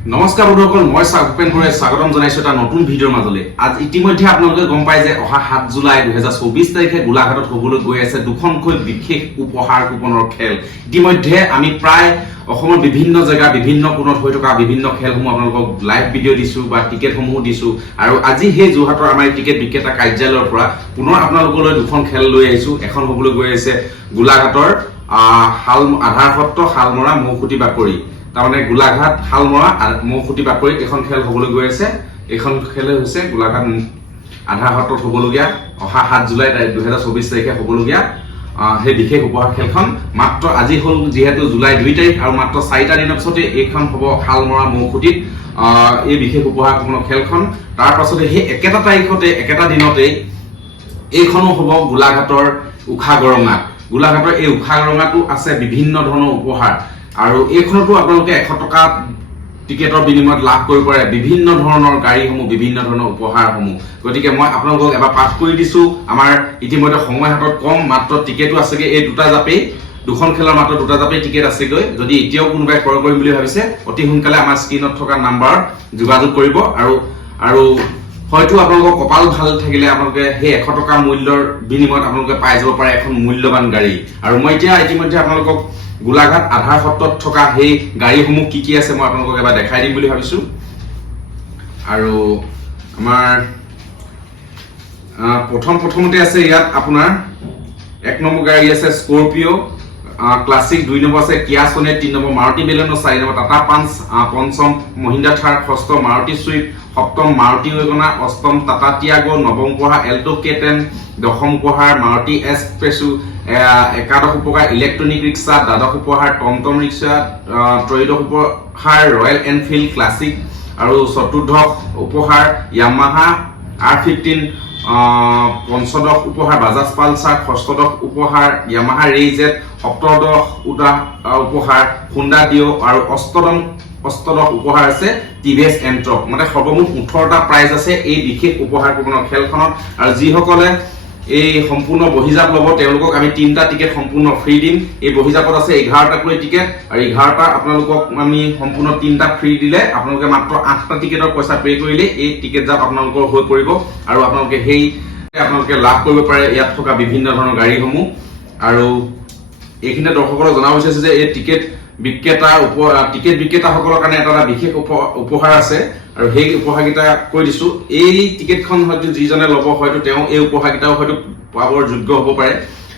নমস্কাৰ বন্ধুসকল, মই ভূপেন বৰাই স্বাগতম জনাইছো এটা নতুন ভিডিঅ'ৰ মাজলৈ। আজ ইতিমধ্যে আপোনালোকে গম পায় যে অহা 7 জুলাই 2024 তাৰিখে গোলাঘাটত হ'বলৈ গৈ আছে দুখনকৈ বিশেষ উপহাৰ কুপনৰ খেল। ইতিমধ্যে আমি প্ৰায় অসমৰ বিভিন্ন জেগা বিভিন্ন কোণত হৈ থকা বিভিন্ন খেলসমূহ আপোনালোকক লাইভ ভিডিঅ' দিছো বা টিকেটসমূহ দিছো আৰু আজি সেই যোৰহাটৰ আমাৰ টিকেট বিক্ৰেতা কাৰ্যালয়ৰ পৰা পুনৰ আপোনালোকলৈ দুখন খেল লৈ আহিছো। এখন হ'বলৈ গৈ আছে গোলাঘাটৰ আধাৰ সত্ৰ শালমৰা মৌখুটি বাকৰি, তাৰমানে গোলাঘাট শালমৰা মৌখুটি বাকৰিত এখন খেল হ'বলৈ গৈ আছে। এইখন খেলে হৈছে গোলাঘাট আধাৰ সত্ৰত হ'বলগীয়া অহা 7 জুলাই 2024 তাৰিখে হ'বলগীয়া সেই বিশেষ উপহাৰ খেলখন। মাত্ৰ আজি হ'ল যিহেতু জুলাই 2 তাৰিখ আৰু মাত্ৰ 4টা দিনৰ পিছতে এইখন হ'ব শালমৰা মৌখুটিত এই বিশেষ উপহাৰ খেলখন। তাৰ পাছতে সেই একেটা তাৰিখতে একেটা দিনতে এইখনো হ'ব গোলাঘাটৰ উষাগৰঙাত। গোলাঘাটৰ এই উষাগৰঙাটো আছে বিভিন্ন ধৰণৰ উপহাৰ আৰু এইখনতো আপোনালোকে 100 টকা টিকেটৰ বিনিময়ত লাভ কৰিব পাৰে বিভিন্ন ধৰণৰ গাড়ীসমূহ, বিভিন্ন ধৰণৰ উপহাৰসমূহ। গতিকে মই আপোনালোকক এবাৰ পাঠ কৰি দিছো। আমাৰ ইতিমধ্যে সময় হাতত কম, মাত্ৰ টিকেটো আছেগৈ এই দুটা জাপেই, দুখন খেলৰ মাত্ৰ দুটা জাপেই টিকেট আছেগৈ। যদি এতিয়াও কোনোবাই ক্ৰয় কৰিম বুলি ভাবিছে অতি সোনকালে আমাৰ স্ক্ৰীনত থকা নাম্বাৰত যোগাযোগ কৰিব আৰু হয়তো আপোনালোকৰ কপাল ভাল থাকিলে আপোনালোকে সেই 100 টকা মূল্যৰ বিনিময়ত আপোনালোকে পাই যাব পাৰে এখন মূল্যৱান গাড়ী। আৰু মই এতিয়া ইতিমধ্যে আপোনালোকক গোলাঘাট আধাৰ সত্ৰত থকা সেই গাড়ীসমূহ কি আছে মই আপোনালোকক এবাৰ দেখাই দিম বুলি ভাবিছো। আৰু আমাৰ প্ৰথমতে আছে ইয়াত আপোনাৰ 1 নম্বৰ গাড়ী আছে স্কৰপিঅ ক্লাছিক, 2 নম্বৰ আছে Kia Sonet, 3 number Maruti Baleno, 4 number Tata Punch, 5ম মহিন্দ্ৰা থাৰ, 6ম মাৰুতি চুইফ্ট, 7ম মাৰুতি ৱেগনাৰ, 8ম টাটা টিয়াগো, 9ম উপহাৰ এল্টো K10, 10ম উপহাৰ মাৰুতি এক্সপ্ৰেছো, 11ম উপহাৰ ইলেক্ট্ৰনিক ৰিক্সা, 12ম উপহাৰ টমটম ৰিক্সা, 13ম উপহাৰ ৰয়েল এনফিল্ড ক্লাছিক আৰু 14ম উপহাৰ য়ামাহা R15, 15ম উপহাৰ বাজাজ পালচাৰ, 16ম উপহাৰ য়ামাহা ৰেজেট, 17ম উপহাৰ হুণ্ডা ডিঅ আৰু 8ম উপহাৰ আছে টিভিএছ এণ্ট্ৰক। মানে সৰ্বমুঠ 18টা প্ৰাইজ আছে এই বিশেষ উপহাৰ কুপনৰ খেলখনত। আৰু যিসকলে এই সম্পূৰ্ণ বহিজাপ ল'ব তেওঁলোকক আমি 3টা টিকেট সম্পূৰ্ণ ফ্ৰী দিম। এই বহিজাপত আছে 11টাকৈ টিকেট আৰু 11টা আপোনালোকক আমি সম্পূৰ্ণ 3টা ফ্ৰী দিলে আপোনালোকে মাত্ৰ 8টা টিকেটৰ পইচা পে' কৰিলে এই টিকেট জাপ আপোনালোকৰ হৈ পৰিব আৰু আপোনালোকে লাভ কৰিব পাৰে ইয়াত থকা বিভিন্ন ধৰণৰ গাড়ীসমূহ। আৰু এইখিনিতে দৰ্শকসকলক জনাব বিচাৰিছে যে এই টিকেট বিক্ৰেতাসকলৰ কাৰণে এটা বিশেষ উপহাৰ আছে আৰু সেই উপহাৰকেইটা কৈ দিছো। এই টিকেটখন হয়তো যিজনে ল'ব হয়তো তেওঁ এই উপহাৰকেইটাও হয়তো পাবৰ যোগ্য হ'ব পাৰে।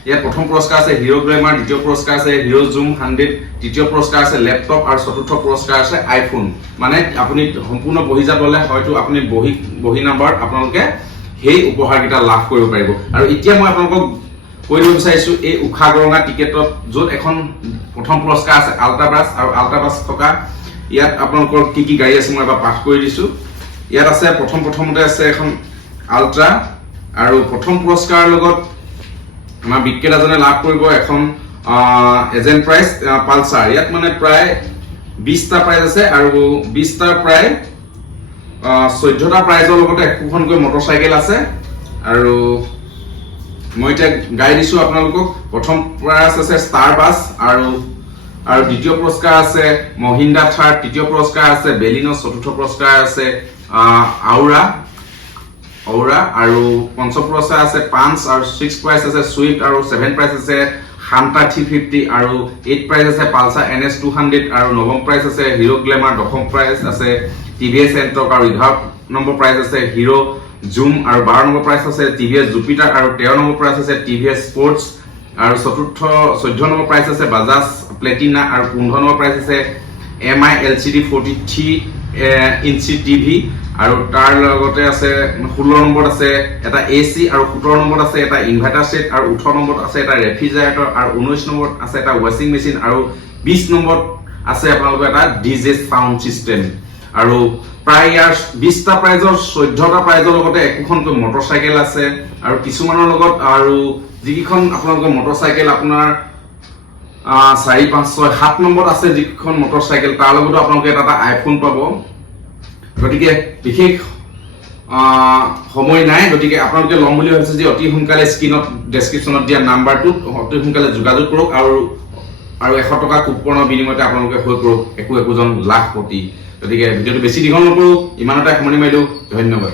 ইয়াত প্ৰথম পুৰস্কাৰ আছে হিৰো গ্লেমাৰ, দ্বিতীয় পুৰস্কাৰ আছে হিৰো জুম 100, তৃতীয় পুৰস্কাৰ আছে লেপটপ আৰু চতুৰ্থ পুৰস্কাৰ আছে আইফোন। মানে আপুনি সম্পূৰ্ণ বহিজাপ ল'লে হয়তো আপুনি বহি নাম্বাৰত আপোনালোকে সেই উপহাৰকেইটা লাভ কৰিব পাৰিব। আৰু এতিয়া মই আপোনালোকক কৈ দিব বিচাৰিছো এই উষাগৰঙা টিকেটত য'ত এখন প্ৰথম পুৰস্কাৰ আছে আল্ট্ৰাবাছ আৰু আল্ট্ৰাবাছ থকা ইয়াত আপোনালোকৰ কি গাড়ী আছে মই এবাৰ পাঠ কৰি দিছো। ইয়াত আছে প্ৰথমতে আছে এখন আল্ট্ৰা আৰু প্ৰথম পুৰস্কাৰৰ লগত আমাৰ বিক্ৰেতাজনে লাভ কৰিব এখন এজেণ্ট প্ৰাইজ পালচাৰ। ইয়াত মানে প্ৰায় 20টা প্ৰাইজ আছে আৰু 20টাৰ প্ৰায় 14টা প্ৰাইজৰ লগতে একোখনকৈ মটৰচাইকেল আছে। আৰু মই এতিয়া গাড়ী দিছো আপোনালোকক। প্ৰথম প্ৰাইজ আছে ষ্টাৰ বাছ আৰু দ্বিতীয় পুৰস্কাৰ আছে মহিন্দ্ৰা থাৰ, তৃতীয় পুৰস্কাৰ আছে বেলিনো, চতুৰ্থ পুৰস্কাৰ আছে আউৰা আৰু পঞ্চম পুৰস্কাৰ আছে পাঞ্চ আৰু 6 প্ৰাইজ আছে চুইফ্ট আৰু 7 প্ৰাইজ আছে হান্টাৰ 350 আৰু 8 প্ৰাইজ আছে পালচাৰ NS 200 আৰু 9ম প্ৰাইজ আছে হিৰো গ্লেমাৰ, 10ম প্ৰাইজ আছে টিভিএছ এণ্ট্ৰক আৰু 11 নম্বৰ প্ৰাইজ আছে হিৰো জুম আৰু 12 নম্বৰ প্ৰাইজ আছে টিভিএছ জুপিটাৰ আৰু 13 নম্বৰ প্ৰাইজ আছে টিভিএছ স্পৰ্টছ আৰু 14 নম্বৰ প্ৰাইজ আছে বাজাজ প্লেটিনা আৰু 15 নম্বৰ প্ৰাইজ আছে MI LCD 43 ইঞ্চি টিভি আৰু তাৰ লগতে আছে 16 নম্বৰত আছে এটা AC আৰু 17 নম্বৰত আছে এটা ইনভাৰ্টাৰ সেট আৰু 18 নম্বৰত আছে এটা ৰেফ্ৰিজাৰেটৰ আৰু 19 নম্বৰত আছে এটা ৱাশ্বিং মেচিন আৰু 20 নম্বৰত আছে আপোনালোকৰ এটা DJ সাউণ্ড সিস্টেম। আৰু প্ৰায় ইয়াৰ 20টা প্ৰাইজৰ 14টা প্ৰাইজৰ লগতে একোখনকৈ মটৰচাইকেল আছে আৰু কিছুমানৰ লগত আৰু যিকেইখন আপোনালোকৰ মটৰচাইকেল আপোনাৰ 4, 5, 6, 7 নম্বৰত আছে যিখন মটৰচাইকেল তাৰ লগতো আপোনালোকে এটা আইফোন পাব। গতিকে বিশেষ সময় নাই, গতিকে আপোনালোকে ল'ম বুলি ভাবিছে যে অতি সোনকালে স্ক্ৰীনত ডেছক্ৰিপশ্যনত দিয়া নাম্বাৰটোত অতি সোনকালে যোগাযোগ কৰক আৰু 100 টকা কুপনৰ বিনিময়তে আপোনালোকে হৈ কৰক একোজন লাখপতি। গতিকে ভিডিঅ'টো বেছি দীঘল নকৰোঁ, ইমানতে সামৰণি মাৰিলোঁ। ধন্যবাদ।